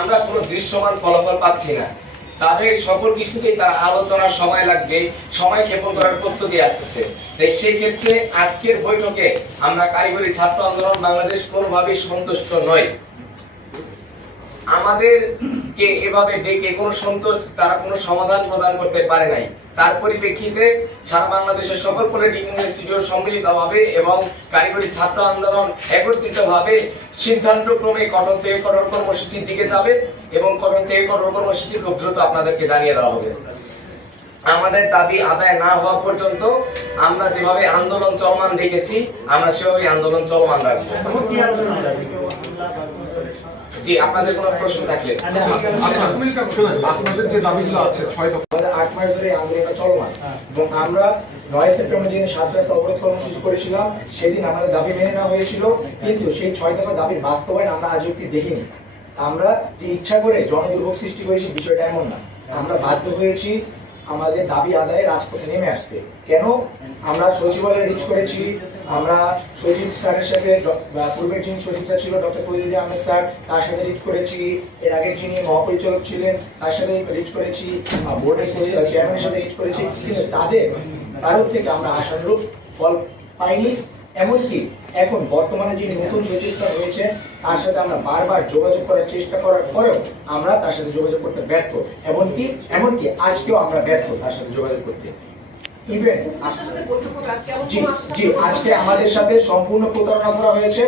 আমরা কোনো দৃশ্যমান ফলাফল পাচ্ছি না। তাদের সকল কিছুতেই তার আলোচনার সময় লাগবে, সময় ক্ষেপণ করার প্রস্তুতি আসতেছে। তাই সেই ক্ষেত্রে আজকের বৈঠকে আমরা কারিগরি ছাত্র আন্দোলন বাংলাদেশ কোনোভাবেই সন্তুষ্ট নই। আমাদেরকে এভাবে ডেকে কোনো সন্তোষ তারা কোনো সমাধান প্রদান করতে পারে নাই। তার পরিপ্রেক্ষিতে সারা বাংলাদেশের সকল পলিটেকনিক ইনস্টিটিউট সম্মিলিতভাবে এবং কারিগরি ছাত্র আন্দোলন একত্রিতভাবে সিদ্ধান্তক্রমে কঠোর থেকে কঠোর কর্মসূচির দিকে যাবে এবং কঠোর থেকে কঠোর খুব দ্রুত আপনাদেরকে জানিয়ে দেওয়া হবে। আমাদের দাবি আদায় না হওয়া পর্যন্ত আমরা যেভাবে আন্দোলন চলমান রেখেছি আমরা সেভাবে আন্দোলন চলমান রাখব। জি আপনাদের কোনো প্রশ্ন থাকলে। আচ্ছা আপনাদের যে দাবিগুলো আছে ছয় দফা। আট মাস ধরে আন্দোলনটা চলমান। এবং আমরা নয় সেপ্টেম্বর যেদিন সাত রাস্তা অবরোধ কর্মসূচি করেছিলাম সেদিন আমাদের দাবি মেনে নেওয়া হয়েছিল। কিন্তু সেই ছয় দফা দাবির বাস্তবায়ন আমরা আজ অব্দি দেখিনি। আমরা যে ইচ্ছা করে জনদুর্ভোগ সৃষ্টি করেছি বিষয়টা এমন না। আমরা বাধ্য হয়েছি আমাদের দাবি আদায়ে রাজপথে নেমে আসবে। কেন? আমরা সচিবালয়ে রিচ করেছি। আমরা সচিব স্যারের সাথে পূর্বের যিনি সচিব স্যার ছিল, ডক্টর ফরিদুল আহমেদ স্যার, তার সাথে রিচ করেছি। এর আগে যিনি মহাপরিচালক ছিলেন, তার সাথে রিচ করেছি। বোর্ডের চেয়ারম্যানের সাথে রিচ করেছি। কিন্তু তাদের কারোর থেকে আমরা আশানুরূপ ফল পাইনি। এমনকি এখন বর্তমানে যিনি নতুন সচিব স্যার হয়েছে তার সাথে আমরা বারবার যোগাযোগ করার চেষ্টা করার পরেও আমরা তার সাথে যোগাযোগ করতে ব্যর্থ। এমনকি এমনকি আজকেও আমরা ব্যর্থ তার সাথে যোগাযোগ করতে। ইভেন এমন জি জি আজকে আমাদের সাথে সম্পূর্ণ প্রতারণা করা হয়েছে।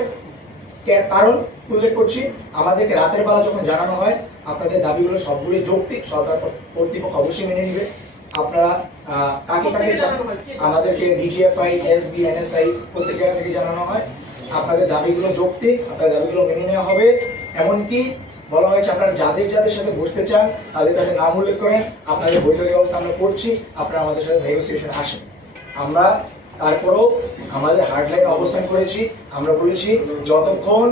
কারণ উল্লেখ করছি আমাদেরকে রাতের বেলা যখন জানানো হয় আপনাদের দাবিগুলো সবগুলো যৌক্তিক সরকার কর্তৃপক্ষ অবশ্যই মেনে নিবে। আপনারা কাকে কাকে আমাদেরকে ডিজিএফআই এসবি এনএসআই প্রত্যেক জায়গা থেকে জানানো হয়। আপনাদের দাবিগুলো যৌক্তিক আপনাদের দাবিগুলো মেনে নেওয়া হবে। এমনকি বলা হয়েছে আপনারা যাদের যাদের সাথে বসতে চান তাদের তাদের নাম উল্লেখ করেন। আপনাদের বৈঠকের ব্যবস্থা আমরা করছি আপনারা আমাদের সাথে নেগোসিয়েশন আসেন। আমরা তারপরেও আমাদের হার্ডলাইনে অবস্থান করেছি। আমরা বলেছি যতক্ষণ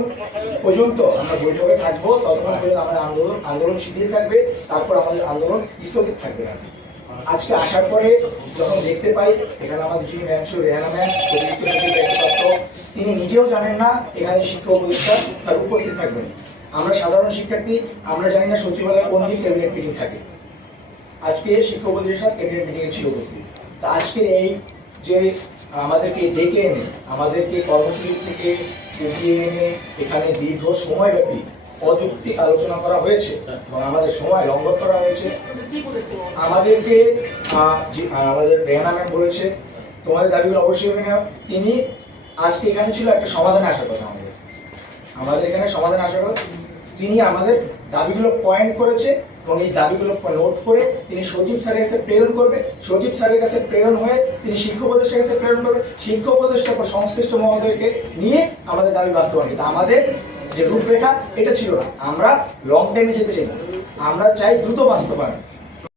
পর্যন্ত আমরা বৈঠকে থাকব ততক্ষণ পর্যন্ত আমাদের আন্দোলন আন্দোলন শিথিল থাকবে। তারপর আমাদের আন্দোলন স্থগিত থাকবে। না আজকে আসার পরে যখন দেখতে পাই, এখানে আমাদের যিনি ম্যাম ছিল, রেহানা ম্যাম তিনি নিজেও জানেন না এখানে শিক্ষা উপদেষ্টা স্যার উপস্থিত থাকবেন। আমরা সাধারণ শিক্ষার্থী, আমরা জানি না সচিবালয়ে কোন দিন ক্যাবিনেট মিটিং থাকে। আজকে শিক্ষা উপদেষ্টা ক্যাবিনেট মিটিং এ ছিল উপস্থিত। তা আজকের এই যে আমাদেরকে ডেকে এনে, আমাদেরকে কর্মসূচি থেকে উঠিয়ে এনে এখানে দীর্ঘ সময়ব্যাপী অযৌক্তিক আলোচনা করা হয়েছে এবং আমাদের সময় লঙ্ঘন করা হয়েছে? আমাদেরকে আমাদের রেহানা ম্যাম বলেছে, তোমাদের দাবিগুলো অবশ্যই মেনে তিনি আজকে এখানে ছিল, একটা সমাধানে আসার কথা আমাদের। আমাদের এখানে সমাধানে আসার কথা। তিনি আমাদের দাবিগুলো পয়েন্ট করেছে এবং এই দাবিগুলো নোট করে তিনি সচিব স্যারের কাছে প্রেরণ করবে। সচিব স্যারের কাছে প্রেরণ হয়ে তিনি শিক্ষক উপদেষ্টার কাছে প্রেরণ করবে। শিক্ষক উপদেষ্টা সংশ্লিষ্ট মহোদয়কে নিয়ে আমাদের দাবি বাস্তবায়ন কিন্তু আমাদের যে রূপরেখা, এটা ছিল না। আমরা লং টাইমে যেতে চাই আমরা চাই দ্রুত বাস্তবায়ন।